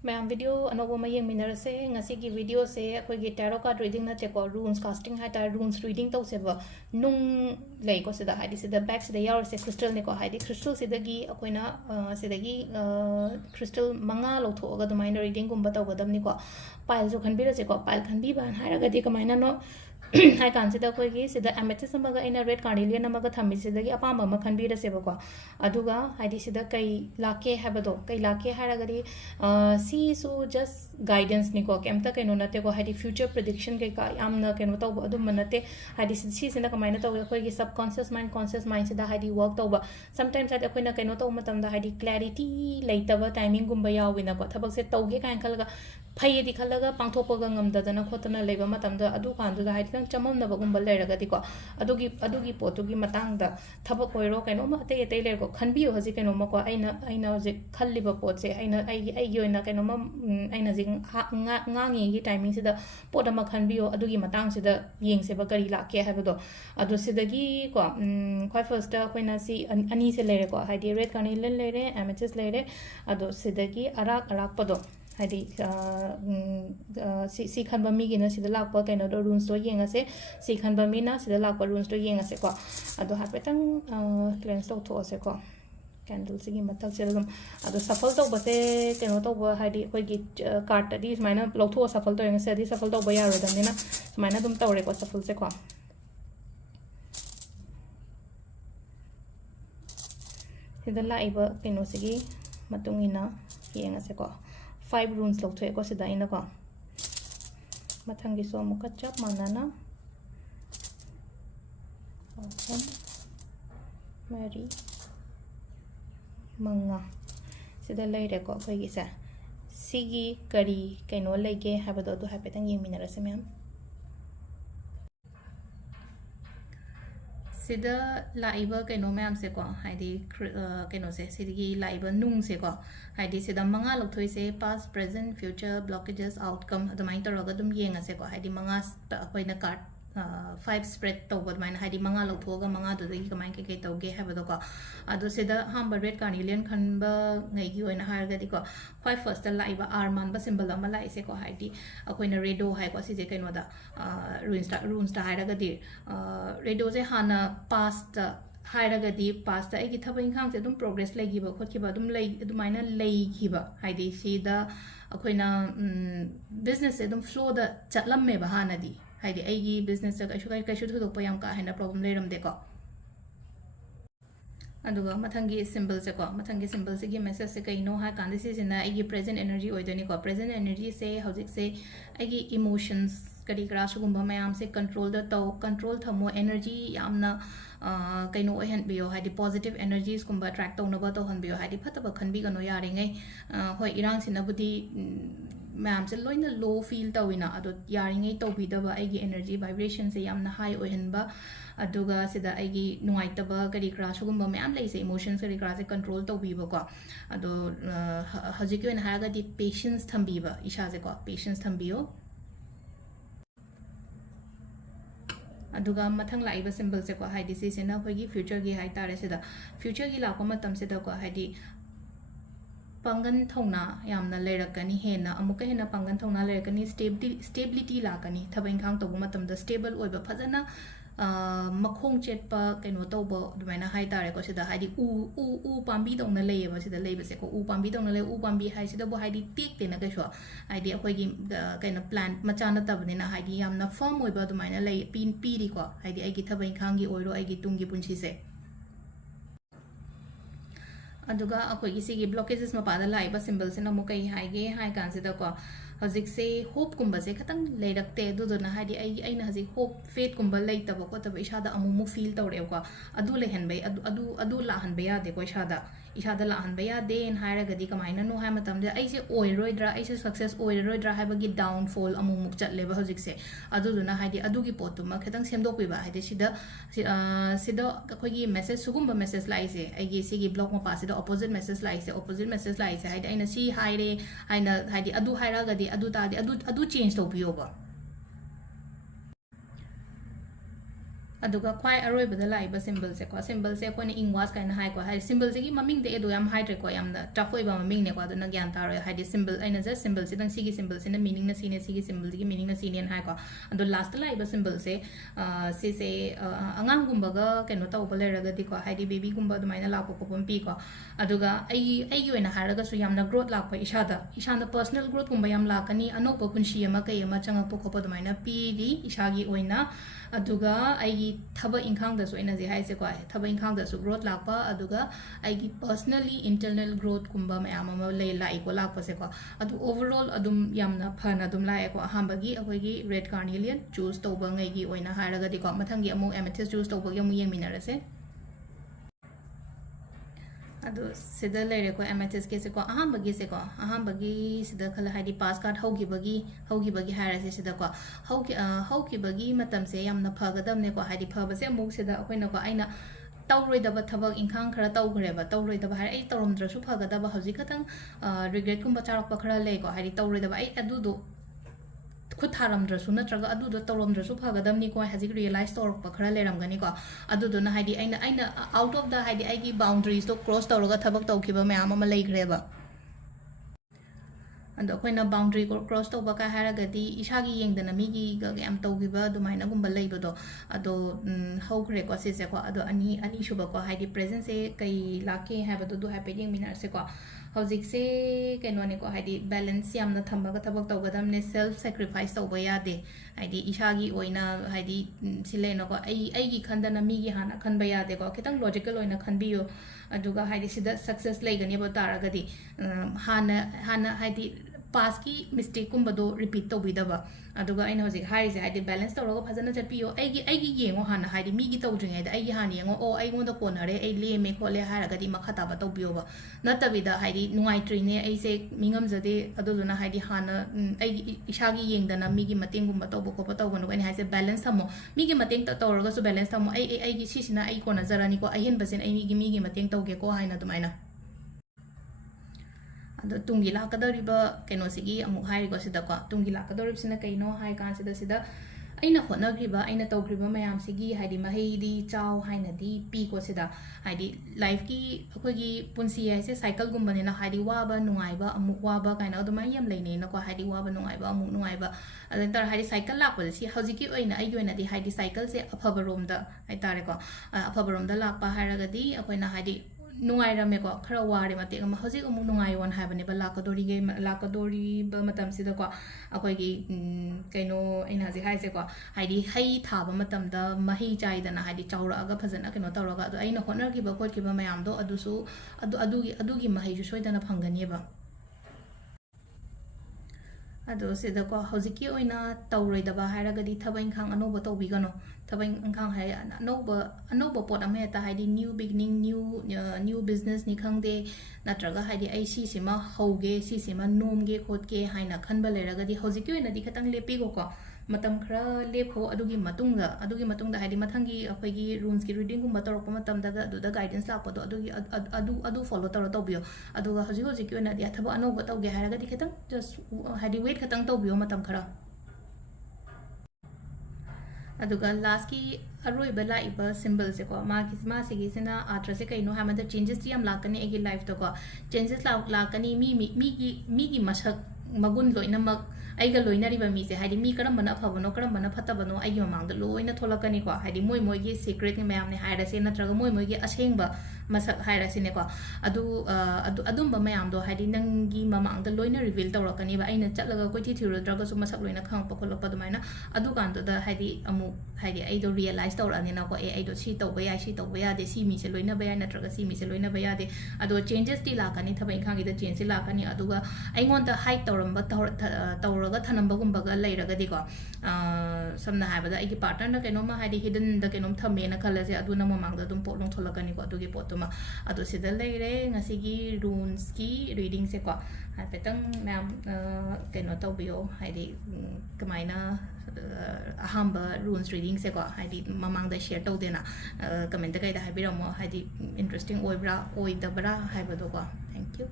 ma'am video अनोब येंगमिनरसे ngasi video से अखोगी टैरो कार्ड रीडिंग नतेको रून्स कास्टिंग हाइता रून्स रीडिंग तौसेबा नुंग लेको सिदा हाइदि सिदा बैक सिदा यावरसे क्रिस्टल नेको हाइदि क्रिस्टल सिदगी अखोइना सिदगी क्रिस्टल मंगा लौथोगा दमाइना रीडिंग गुम्बा तौगदमनिको पाइल जो खनबिरसेको पाइल खनबिबा हाइरगदि कमाइना नो हाई कानसिदा अखोगी सिदा एमेथिस अमगा इना रेड कार्डिलियन अमगा थमिसिदगी अपाम अमा खनबिरसेबको अदुगा हाइदि सिदा कई लाके हैबदो कई लाके हाइरगदि सी सो जस्ट गाइडेंस निको केमता कइनो नतेको हाइदि फ्यूचर प्रेडिक्शन के का यामना कइनो तौबा अदुम नते हाइदि सी सिना कमाइना तौगे अखोगी सबकॉन्शियस माइंड सिदा हाइदि वर्क तौबा समटाइम्स हाइदि अखोइना कइनो तौ मतमदा हाइदि क्लैरिटी लेतबा टाइमिंग गुम्बा याविनाको थबक से तौगे काइन खलगा फैयदि खलगा पांथोपगा ngамददना खोतना लेबा मतमदा अदु कांदुदा हाइदि नं चममनबगुम्बा लेरगदिको अदुगी पोतुगी मतंगदा थबक ओइरो कइनो म अते अते लेरको खनबियो हजि कइनो मको आइना हजि खल्लिबा पोतसे आइगी ओइना कइनो म आइना जि ngangi टाइमिंग सिदा पोत अमा खनबियो अदुगी मतंग सिदा येंगसेबा करी लाके हाइबदो अदु सिदगी को क्वाइ फर्स्ट अखोइना सि अनि से लेरेको हाइदि रेड कार्निलियन लेरे एमेथिस लेरे अदु सिदगी अराक पदो हाइदि सी खनबा मीगिना सिदा लाकपा कइनो दो रून्स तो येंगसे सी खनबा मीना सिदा लाकपा रून्स तो येंगसे को अदो हापेतंग क्लेंस तौथोसे को कैंडल सिगी मथल सेलगम अदो सफल तौबसे कइनो तौबा हाइदि अखोइगी कार्ड तदि सुमाइना लौथो सफल तो येंगसे अदि सफल तौबा यारोदनिना सुमाइना दुम तौरे को सफल से को सिदा लाइबा कइनो सिगी मतुंगिना येंगसे को 5 रून्स लौथोएको सिदा इना को मथंगी सो मुका चप मानाना अहम मरी मंगा सिदा लेरेको अखोइगिसे सिगी करी कइनो लेगे हाबदो दु हापेतंग येंगमिनरसे मैम सिदा लाइबा कइनो मैम से को हाइदि कइनो से सिदगी लाइबा नुंग से को हाइदि सिदा मंगा लौथोइ से past present future blockages outcome अदमाइन तौरगा दुम येंगा से को हाइदि मंगा अखोइना कार्ड 5 स्प्रेड तौबा अदमाइन हाइदि मंगा लौथोगा मंगा दुदगी कमाइन के तौगे हाबदो को अदो सिदा हाम रेड कार्निलियन खनबा ngैगी ओइना हारगदि को क्वाइ फर्स्ट लाइबा आर मानबा सिंबल अमा लाइसे को हाइदि अखोइना रेडो हाइ को सिजे कइनोदा रून्स ता हारगदि रेडो से हाना पास्ट हाइरगदि पास्ट आइगी थबा इंखांग से दुम प्रोग्रेस लेगिबा खोखिबा दुम लै दुमाइना लेगिबा हाइदि सिदा अखोइना बिजनेस से दुम फ्लो दा चटलम्मेबा हानादि हाइदि आइगी बिजनेस से कैसु थुदोकपा याम का हेना प्रॉब्लम लेरमदेको अदुगा मथंगी सिंबल से को मथंगी सिंबल से मेसेज से कइनो हा कांदे सिजना आइगी प्रेजेंट एनर्जी ओइदनी को प्रेजेंट एनर्जी से हौजिक से आइगी इमोशंस करी करा सुगुम्बा मयाम से कंट्रोल द तो कंट्रोल थमो एनर्जी यामना कइनो ओहनबियो हाइदि पॉजिटिव एनर्जीज कुम्बा अट्रैक्ट तौनबा तौहनबियो हाइदि फतबा खनबिगनो यारिङै होय इरांग सिनबुदि मैम से लोइन लो फील तौइना अदो यारिङै तौबिदबा आइगी एनर्जी वाइब्रेशन से यामना हाई ओहनबा अदुगा सिदा आइगी नुंगाइतबा करी करा सुगुम्बा मैम लेसे इमोशंस करी करा से कंट्रोल तौबिबको अदो हजिक ओइन हागदि पेशेंस थंबिबा इशाजे को पेशेंस थंबियो अदुगा मथंग लाइबा सिंबल से को हाइदि सिना अखोइगी फ्यूचर गी हाइ तारे सिदा फ्यूचर गी लाको मतम सिदा को हाइदि पंगन थौना यामना लेरकनी हेना अमुका हेना पंगन थौना लेरकनी स्टेबिलिटी लाकनी थबा इंखांग तौबा मतमदा स्टेबल ओइबा फजना मखोंग चेटपा कइनो तौबा दुमाइना हाइ तारे को सिदा हाइदि उ पांबी दौना लेयबा सिदा लेबसे को उ पांबी दौना ले उ पांबी हाइ सिदा बो हाइदि टेकतेना कैसो हाइदि अखोइगी कइनो प्लांट मचाना तबनिना हाइदि यामना फर्म ओइबा दुमाइना ले पीरी को हाइदि आइगी थबा इंखांगी ओइरो आइगी तुंगी पुंछिसे अदुगा अखोइगी सिगी ब्लॉकेजेस मपादा लाइबा सिंबल से नमु कई हाइगे हाइ कांसिदा को हजिक से होप कुंबा से खतंग लेरक्ते दुदुना हाइदि आइना हजिक होप फेट कुंबा लेतबा को तब इशादा अमुमु फील तौरे को अदु लेहनबे अदु लाहनबे यादे को इशादा लाहनबे यादे इन हाइरगदि कमाइना नो हाइ मतमदे आइसे ओइरोइद्रा आइसे सक्सेस ओइरोइद्रा हाइबगी डाउनफॉल अमुमु चटलेबा हजिक से अदुदुना हाइदि अदुगी पोतुमा खतंग सेमदोकबिबा हाइदि सिदा अखोइगी मेसेज सुगुम्बा मेसेज लाइसे आइगी सिगी ब्लॉक मपासिदा ऑपोजिट मेसेज लाइसे हाइदि आइना सी हाइरे हाइना हाइदि अदु हाइरगदि अदु तादि अदु change तौबियोबा aduga khwai aroibada laiba symbol se ko symbol se ko ni ingwas kaina hai ko hai symbol se gi maming de edu yam hydre ko yam da tough oi ba maming ne ko aduna gyan tar hai di symbol aina just symbol se dang sigi symbol se na meaning na sine sigi symbol gi meaning na sine hai ko adu last laiba symbol se se angang gumba ga keno taw ba lera ga di ko hai di baby gumba du maina la ko ko pom pi ko aduga ai gi oina har ga su yam na growth la ko isha da personal growth gumba yam la kani ano po punshi ama kai ama changa po ko po du maina pi di isha gi oina aduga ai thaba inkhang da so ina je hai se ko thaba inkhang da su growth lakpa aduga ai gi personally internal growth kumba mayam ama le lai ko lakpa se ko adu overall adum yamna phana adum lai ko hamba gi akoi gi red carnelian choose to ba ngai gi oina haraga di ko mathang gi amu amethyst choose to ba gi amu yeng minara se adu sida lere ko amethyst ke se ko ahamba gi sida khala hadi pass card hogi bagi hara se sida ko hogi bagi matam se yamna phagadam ne ko hadi phaba se amu sida akoina ko aina tawroidaba thabak inkhang khara tawgreba tawroidaba har ai tawromdrasu phagadaba hauji khatang regret kumba charakpa khara le ko hadi tawroidaba ai adu do khut tharamdrasu natraga adu do tawromdrasu phagadam ni ko haji realize torpa khara leramgani ko adu do na hadi aina out of the hadi ai gi boundaries to cross tawraga thabak tawkiba mayam ama leigreba ando koina boundary cross to baka haragadi ishagi yengdana migi ga yam tawgiba dumaina gumba leibodo ado hogre ko se ko ado ani shuba ko haidi presence e kai lake habado do happening minar se ko hojik se keno ne ko haidi balance yamna thambaga thabak tawgadam ne self sacrifice tawba yade haidi ishagi oina haidi sileno ko ai gi khandana migi hana khanba yade ko kitang logical oina khanbiyo aduga haidi sida success leigani ba taragadi hana haidi pass ki mistake kumba do repeat to bidaba aduga aina hojik haise haidi balance to roga phajana chapiyo ai gi yengo hana haidi mi gi to dringai da ai gi hana yengo o ai ngonda konare ai le me khole haragadi makhata ba to biyo ba natabida haidi nungai trine ai se mingam jade aduduna haidi hana ai ishagi yengdana mi gi mateng gumba to bo ko to gono ai haise balance thamo mi gi mateng to roga su balance thamo ai gi sisina ai kona zarani ko ai hen basen ai mi gi mateng to ge ko haina dumaina ado tungi la kadariba keno sigi amu hai go sida ko tungi la kadarib sina kaino hai kan sida aina honagriba aina tawgriba mayam sigi haidi mahei di chaw haina di pi ko sida haidi life ki akoi gi punsi ai se cycle gumba ne na haidi waba nungai ba amu waba kaina ado mai yam leine na ko haidi waba nungai ba amu nungai ba ado tar haidi cycle la ko si hauji ki oina ai yoina di haidi cycle se afaba rom da ai tare ko afaba rom da la pa haraga di akoi na haidi nungai rame ko khara wari mate ma hoji amu nungai won habane ba lakadori ba matam sida ko akoi gi kaino aina ji haise ko haidi hai thaba matam da mahi chai dana haidi chawra aga phajana kaino tawraga adu aina honor gi ba khot gi ba mayam do adusu adugi mahi ju soidana phangani ba ado sida ko hojiki oina tawroidaba haragadi thabain khang anoba tawbigano thabain khang hai anoba pot ame ta haidi new beginning new business ni khangde natraga haidi ai sima hauge sima nomge khotge haina khanba leragadi hojiki oina di khatang lepi go ko matam khara lepho adugi matungda haidi mathangi akoigi rules ki reading gumba torok matam daga adu guidance la podo adu follow tor tobio aduga hoji ki oina di thaba anoba tawge haragadi khatang just haidi wait khatang tobio matam khara aduga last ki aroi bala iba symbol se ko ma sigi sina atra se kaino hamada changes ti am lakani egi life to ko changes lakani mi gi masak magun loina mak aiga loina riba mi se haidi mi karam bana phabano karam bana phatabano aigi mamang da loina tholakani ko haidi moi gi secret ni mayam ne haira se natraga moi gi asengba masak haira se ne ko adum ba mayam do haidi nangi mamang da loina reveal tawrakani ba aina chatlaga koi thi thirodraga su masak loina khang pa kholapa dumaina adu kan da haidi amu haidi ai do realize tawrani na ko ai do si tawba ya de si mi se loina ba ya natraga si mi se loina ba ya de adu changes ti lakani thabai khangi da change lakani aduga ai ngon da hide tawramba tawraga thanamba gumba ga leiraga di ko samna habada ai gi partner na keno ma haidi hidden da keno thame na khala se adu na mamang da dum pot long tholakani ko adu gi pot ma adu sida leire ngasi gi runes ki reading se ko ha petang mam keno tawbio haidi kamaina ahamba runes reading se ko haidi mamang da share taw dena comment da kai da habiramo haidi interesting oibra oidabra haibado ko thank you